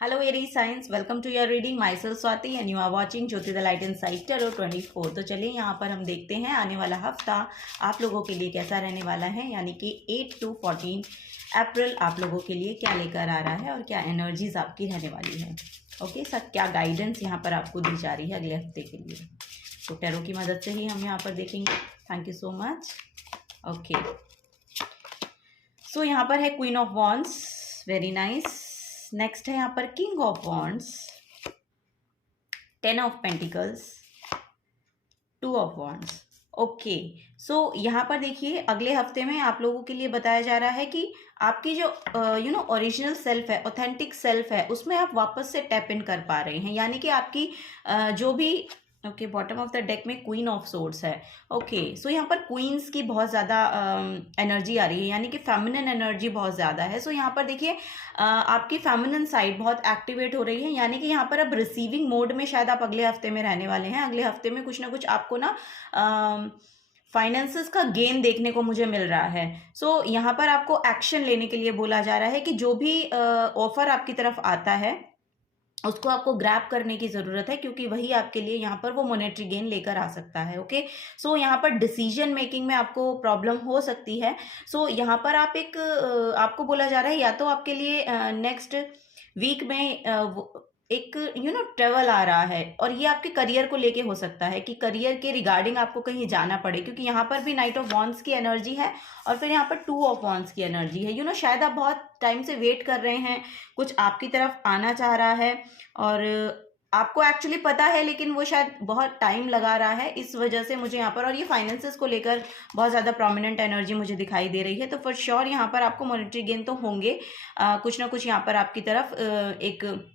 Hello Aries Signs, welcome to your reading. Myself Swati and you are watching Jyoti the light insight Tarot 24। तो चलिए यहाँ पर हम देखते हैं आने वाला हफ्ता आप लोगों के लिए कैसा रहने वाला है, यानी कि 8 to 14 अप्रैल आप लोगों के लिए क्या लेकर आ रहा है और क्या एनर्जीज आपकी रहने वाली है। ओके सर, क्या गाइडेंस यहाँ पर आपको दी जा रही है अगले हफ्ते के लिए, तो टैरो की मदद से ही हम यहाँ पर देखेंगे। Thank you so much. Okay so यहाँ पर है queen of wands, very nice. Next है यहाँ पर king of wands, 10 of pentacles, 2 of wands. Okay so यहाँ पर देखिए अगले हफ्ते में आप लोगों के लिए बताया जा रहा है कि आपकी जो ओरिजिनल सेल्फ है, ऑथेंटिक सेल्फ है, उसमें आप वापस से टैप इन कर पा रहे हैं। यानी कि आपकी जो भी okay bottom of the deck में क्वीन ऑफ सोर्ड्स है। ओके सो यहाँ पर क्वींस की बहुत ज़्यादा एनर्जी आ रही है, यानी कि फेमिनिन एनर्जी बहुत ज़्यादा है। सो यहाँ पर देखिए आपकी फेमिनिन साइड बहुत एक्टिवेट हो रही है, यानी कि यहाँ पर अब रिसीविंग मोड में शायद आप अगले हफ्ते में रहने वाले हैं। अगले हफ्ते में कुछ ना कुछ आपको ना फाइनेंसेस का गेन देखने को मुझे मिल रहा है। सो यहाँ पर आपको एक्शन लेने के लिए बोला जा रहा है कि जो भी ऑफर आपकी तरफ आता है उसको आपको ग्रैब करने की ज़रूरत है, क्योंकि वही आपके लिए यहाँ पर वो मॉनेटरी गेन लेकर आ सकता है। ओके सो यहाँ पर डिसीजन मेकिंग में आपको प्रॉब्लम हो सकती है। सो यहाँ पर आप आपको बोला जा रहा है या तो आपके लिए नेक्स्ट वीक में एक ट्रेवल आ रहा है, और ये आपके करियर को लेके हो सकता है कि करियर के रिगार्डिंग आपको कहीं जाना पड़े, क्योंकि यहाँ पर भी नाइट ऑफ वॉन्ड्स की एनर्जी है और फिर यहाँ पर 2 ऑफ वॉन्ड्स की एनर्जी है। शायद आप बहुत टाइम से वेट कर रहे हैं, कुछ आपकी तरफ आना चाह रहा है और आपको एक्चुअली पता है, लेकिन वो शायद बहुत टाइम लगा रहा है, इस वजह से मुझे यहाँ पर, और ये फाइनेंसेस को लेकर बहुत ज़्यादा प्रोमिनेंट एनर्जी मुझे दिखाई दे रही है। तो फॉर श्योर यहाँ पर आपको मॉनेटरी गेन तो होंगे, कुछ ना कुछ यहाँ पर आपकी तरफ एक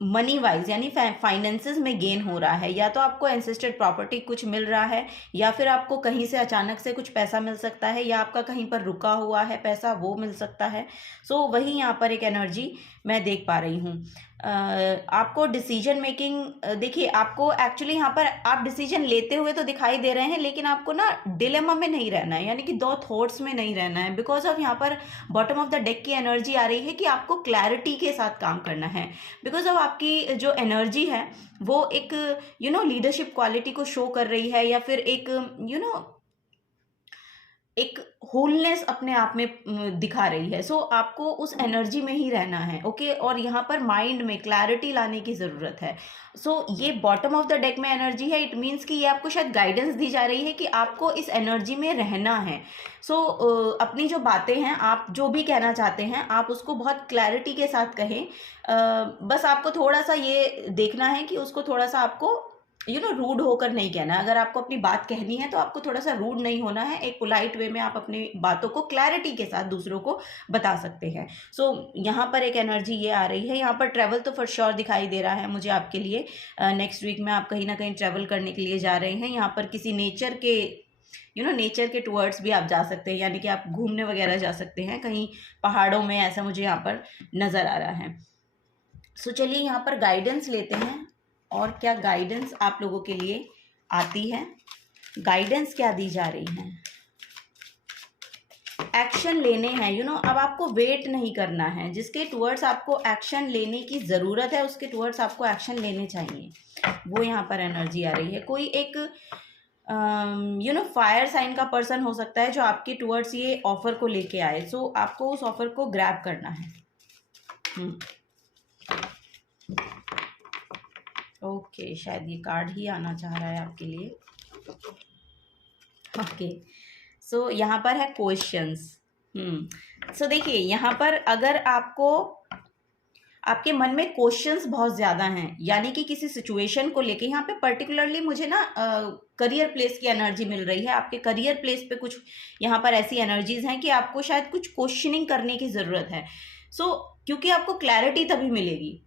मनी वाइज यानी फाइनेंसेस में गेन हो रहा है, या तो आपको एंसेस्टेड प्रॉपर्टी कुछ मिल रहा है, या फिर आपको कहीं से अचानक से कुछ पैसा मिल सकता है, या आपका कहीं पर रुका हुआ है पैसा वो मिल सकता है। सो वही यहाँ पर एक एनर्जी मैं देख पा रही हूँ। आपको डिसीजन मेकिंग देखिए, आपको एक्चुअली यहाँ पर आप डिसीजन लेते हुए तो दिखाई दे रहे हैं, लेकिन आपको ना डिलेमा में नहीं रहना है, यानी कि 2 थॉट्स में नहीं रहना है। बिकॉज ऑफ यहाँ पर बॉटम ऑफ द डेक की एनर्जी आ रही है कि आपको क्लैरिटी के साथ काम करना है। बिकॉज ऑफ आपकी जो एनर्जी है वो एक लीडरशिप क्वालिटी को शो कर रही है, या फिर एक एक होलनेस अपने आप में दिखा रही है। सो आपको उस एनर्जी में ही रहना है। ओके और यहाँ पर माइंड में क्लैरिटी लाने की ज़रूरत है। सो ये बॉटम ऑफ द डेक में एनर्जी है, इट मीन्स कि ये आपको शायद गाइडेंस दी जा रही है कि आपको इस एनर्जी में रहना है। सो अपनी जो बातें हैं, आप जो भी कहना चाहते हैं, आप उसको बहुत क्लैरिटी के साथ कहें। बस आपको थोड़ा सा ये देखना है कि उसको थोड़ा सा आपको रूड होकर नहीं कहना। अगर आपको अपनी बात कहनी है तो आपको थोड़ा सा रूड नहीं होना है, एक पोलाइट वे में आप अपनी बातों को क्लैरिटी के साथ दूसरों को बता सकते हैं। सो यहाँ पर एक एनर्जी ये आ रही है। यहाँ पर ट्रैवल तो फॉर श्योर दिखाई दे रहा है मुझे आपके लिए। नेक्स्ट वीक में आप कहीं ना कहीं ट्रैवल करने के लिए जा रहे हैं। यहाँ पर किसी नेचर के टुवर्ड्स भी आप जा सकते हैं, यानी कि आप घूमने वगैरह जा सकते हैं कहीं पहाड़ों में, ऐसा मुझे यहाँ पर नज़र आ रहा है। सो चलिए यहाँ पर गाइडेंस लेते हैं, और क्या गाइडेंस आप लोगों के लिए आती है, गाइडेंस क्या दी जा रही है। एक्शन लेने हैं, अब आपको वेट नहीं करना है। जिसके टुवर्ड्स आपको एक्शन लेने की ज़रूरत है उसके टुवर्ड्स आपको एक्शन लेने चाहिए, वो यहाँ पर एनर्जी आ रही है। कोई एक फायर साइन का पर्सन हो सकता है जो आपके टुवर्ड्स ये ऑफर को लेके आए। सो आपको उस ऑफर को ग्रैब करना है। ओके शायद ये कार्ड ही आना चाह रहा है आपके लिए। ओके सो यहाँ पर है क्वेश्चंस। सो देखिए यहाँ पर अगर आपके मन में क्वेश्चंस बहुत ज़्यादा हैं, यानी कि किसी सिचुएशन को लेके, यहाँ पे पर्टिकुलरली मुझे ना करियर प्लेस की एनर्जी मिल रही है। आपके करियर प्लेस पे कुछ यहाँ पर ऐसी एनर्जीज हैं कि आपको शायद कुछ क्वेश्चनिंग करने की ज़रूरत है। सो क्योंकि आपको क्लैरिटी तभी मिलेगी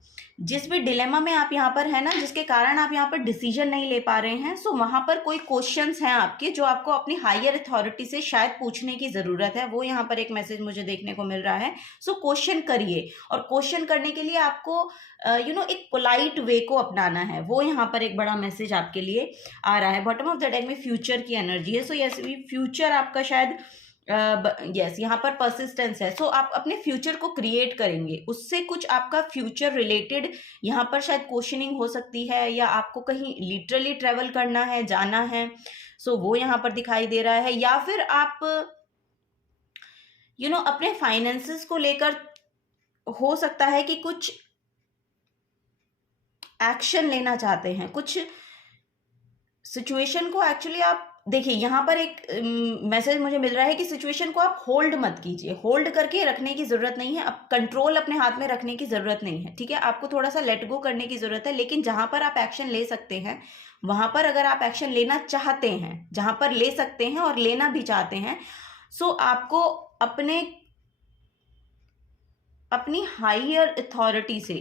जिस भी डिलेमा में आप यहाँ पर है ना, जिसके कारण आप यहाँ पर डिसीजन नहीं ले पा रहे हैं। सो वहाँ पर कोई क्वेश्चंस हैं आपके जो आपको अपनी हायर अथॉरिटी से शायद पूछने की ज़रूरत है, वो यहाँ पर एक मैसेज मुझे देखने को मिल रहा है। सो क्वेश्चन करिए, और क्वेश्चन करने के लिए आपको एक पोलाइट वे को अपनाना है, वो यहाँ पर एक बड़ा मैसेज आपके लिए आ रहा है। बॉटम ऑफ द डेक में फ्यूचर की एनर्जी है। सो यस फ्यूचर आपका शायद यस, यहाँ पर परसिस्टेंस है। सो आप अपने फ्यूचर को क्रिएट करेंगे, उससे कुछ आपका फ्यूचर रिलेटेड यहाँ पर शायद क्वेश्चनिंग हो सकती है, या आपको कहीं लिटरली ट्रेवल करना है, जाना है। सो वो यहाँ पर दिखाई दे रहा है। या फिर आप अपने फाइनेंसेस को लेकर हो सकता है कि कुछ एक्शन लेना चाहते हैं, कुछ सिचुएशन को एक्चुअली आप देखिए, यहाँ पर एक मैसेज मुझे मिल रहा है कि सिचुएशन को आप होल्ड मत कीजिए, होल्ड करके रखने की ज़रूरत नहीं है, अब कंट्रोल अपने हाथ में रखने की ज़रूरत नहीं है, ठीक है। आपको थोड़ा सा लेट गो करने की ज़रूरत है, लेकिन जहाँ पर आप एक्शन ले सकते हैं वहाँ पर अगर आप एक्शन लेना चाहते हैं, जहाँ पर ले सकते हैं और लेना भी चाहते हैं, सो आपको अपनी हायर अथॉरिटी से,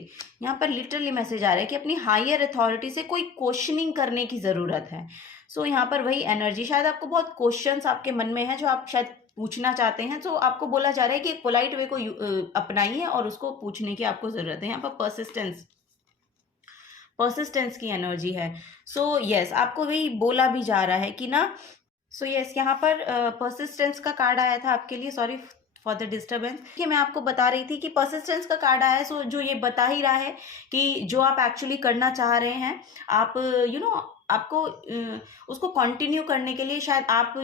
यहाँ पर लिटरली मैसेज आ रहा है कि अपनी हायर अथॉरिटी से कोई क्वेश्चनिंग करने की ज़रूरत है। सो यहाँ पर वही एनर्जी, शायद आपको बहुत क्वेश्चंस आपके मन में है जो आप शायद पूछना चाहते हैं, तो आपको बोला जा रहा है कि एक पोलाइट वे को अपनाइए और उसको पूछने की आपको ज़रूरत है। यहाँ पर परसिस्टेंस की एनर्जी है। सो यस, आपको वही बोला भी जा रहा है कि ना, सो यस, यहाँ पर परसिस्टेंस का कार्ड आया था आपके लिए, सॉरी फॉर द डिस्टर्बेंस। कि मैं आपको बता रही थी कि परसिस्टेंस का कार्ड आया है, सो जो ये बता ही रहा है कि जो आप एक्चुअली करना चाह रहे हैं, आप आपको उसको कंटिन्यू करने के लिए शायद आप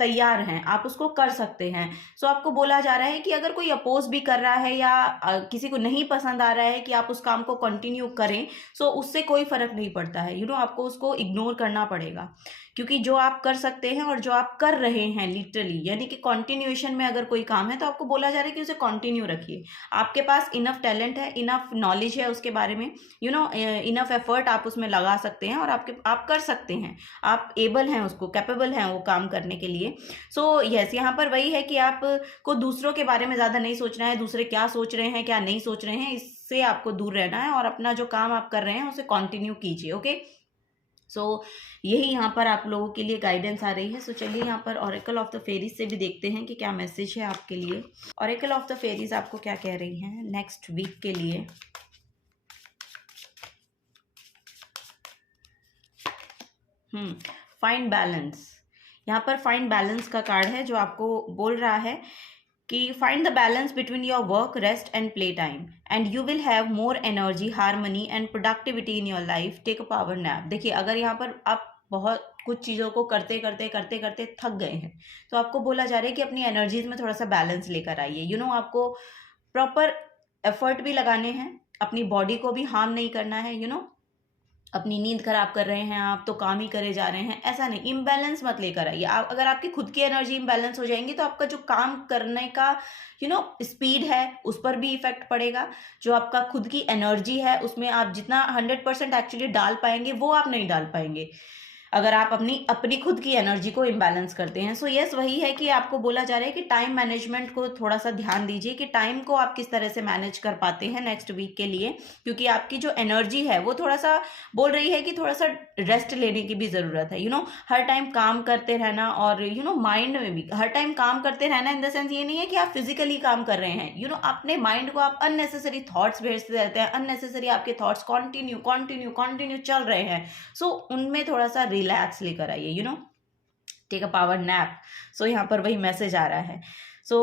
तैयार हैं, आप उसको कर सकते हैं। सो आपको बोला जा रहा है कि अगर कोई अपोज भी कर रहा है या किसी को नहीं पसंद आ रहा है कि आप उस काम को कंटिन्यू करें, सो उससे कोई फर्क नहीं पड़ता है। आपको उसको इग्नोर करना पड़ेगा, क्योंकि जो आप कर सकते हैं और जो आप कर रहे हैं लिटरली, यानी कि कंटिन्यूएशन में अगर कोई काम है तो आपको बोला जा रहा है कि उसे कंटिन्यू रखिए। आपके पास इनफ टैलेंट है, इनफ नॉलेज है उसके बारे में, इनफ एफर्ट आप उसमें लगा सकते हैं और आप कर सकते हैं, आप एबल हैं, उसको कैपेबल हैं वो काम करने के लिए। सो यस, यहाँ पर वही है कि आपको दूसरों के बारे में ज़्यादा नहीं सोचना है, दूसरे क्या सोच रहे हैं क्या नहीं सोच रहे हैं, इससे आपको दूर रहना है और अपना जो काम आप कर रहे हैं उसे कंटिन्यू कीजिए। ओके, सो यही यहाँ पर आप लोगों के लिए गाइडेंस आ रही है। सो चलिए यहाँ पर ऑरेकल ऑफ द फेरीज से भी देखते हैं कि क्या मैसेज है आपके लिए। ऑरेकल ऑफ द फेरीज आपको क्या कह रही हैं नेक्स्ट वीक के लिए। फाइंड बैलेंस, यहाँ पर फाइंड बैलेंस का कार्ड है जो आपको बोल रहा है कि find the balance between your work, rest and play time and you will have more energy, harmony and productivity in your life. Take a power nap. देखिए, अगर यहाँ पर आप बहुत कुछ चीज़ों को करते करते थक गए हैं, तो आपको बोला जा रहा है कि अपनी एनर्जीज में थोड़ा सा बैलेंस लेकर आइए। आपको प्रॉपर एफर्ट भी लगाने हैं, अपनी बॉडी को भी हार्म नहीं करना है। अपनी नींद खराब कर रहे हैं आप तो काम ही करे जा रहे हैं, ऐसा नहीं। इम्बैलेंस मत लेकर आइए। आप अगर आपकी खुद की एनर्जी इम्बैलेंस हो जाएंगी तो आपका जो काम करने का स्पीड है उस पर भी इफेक्ट पड़ेगा। जो आपका खुद की एनर्जी है उसमें आप जितना 100% एक्चुअली डाल पाएंगे वो आप नहीं डाल पाएंगे अगर आप अपनी खुद की एनर्जी को इम्बैलेंस करते हैं। सो यस, वही है कि आपको बोला जा रहा है कि टाइम मैनेजमेंट को थोड़ा सा ध्यान दीजिए कि टाइम को आप किस तरह से मैनेज कर पाते हैं नेक्स्ट वीक के लिए, क्योंकि आपकी जो एनर्जी है वो थोड़ा सा बोल रही है कि थोड़ा सा रेस्ट लेने की भी ज़रूरत है। हर टाइम काम करते रहना और माइंड में भी हर टाइम काम करते रहना इन द सेंस ये नहीं है कि आप फिजिकली काम कर रहे हैं। अपने माइंड को आप अननेसेसरी थॉट्स भेजते रहते हैं, अननेसेसरी आपके थॉट्स कंटिन्यू चल रहे हैं। सो उनमें थोड़ा सा रिलैक्स लेकर आइए, टेक अ पावर नैप। सो यहाँ पर वही मैसेज आ रहा है। सो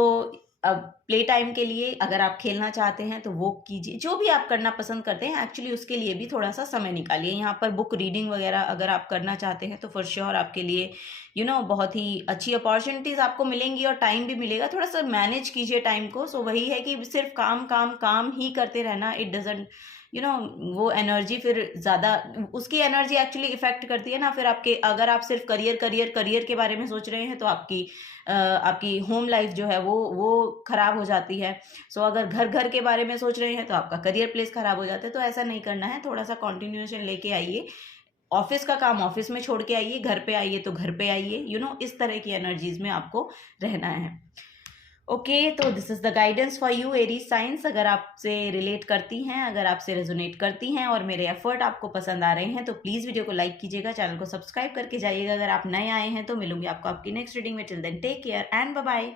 अब प्ले टाइम के लिए अगर आप खेलना चाहते हैं तो वो कीजिए, जो भी आप करना पसंद करते हैं एक्चुअली उसके लिए भी थोड़ा सा समय निकालिए। यहाँ पर बुक रीडिंग वगैरह अगर आप करना चाहते हैं तो फॉर श्योर आपके लिए बहुत ही अच्छी अपॉर्चुनिटीज़ आपको मिलेंगी और टाइम भी मिलेगा। थोड़ा सा मैनेज कीजिए टाइम को। सो वही है कि सिर्फ काम काम काम ही करते रहना, इट डजंट वो एनर्जी फिर ज़्यादा, उसकी एनर्जी एक्चुअली इफेक्ट करती है ना फिर आपके। अगर आप सिर्फ करियर के बारे में सोच रहे हैं तो आपकी होम लाइफ जो है वो ख़राब हो जाती है। सो अगर घर के बारे में सोच रहे हैं तो आपका करियर प्लेस ख़राब हो जाता है। तो ऐसा नहीं करना है, थोड़ा सा कॉन्टिन्यूएशन लेके आइए। ऑफिस का काम ऑफिस में छोड़ के आइए, घर पे आइए तो घर पे आइए। इस तरह की एनर्जीज में आपको रहना है। ओके, तो this is the guidance for you Aries science. अगर आपसे रिलेट करती हैं, अगर आपसे रेजोनेट करती हैं और मेरे एफर्ट आपको पसंद आ रहे हैं तो प्लीज़ वीडियो को लाइक कीजिएगा, चैनल को सब्सक्राइब करके जाइएगा। अगर आप नए आए हैं तो मिलूंगी आपको आपकी नेक्स्ट रीडिंग में। Till then take care and bye bye.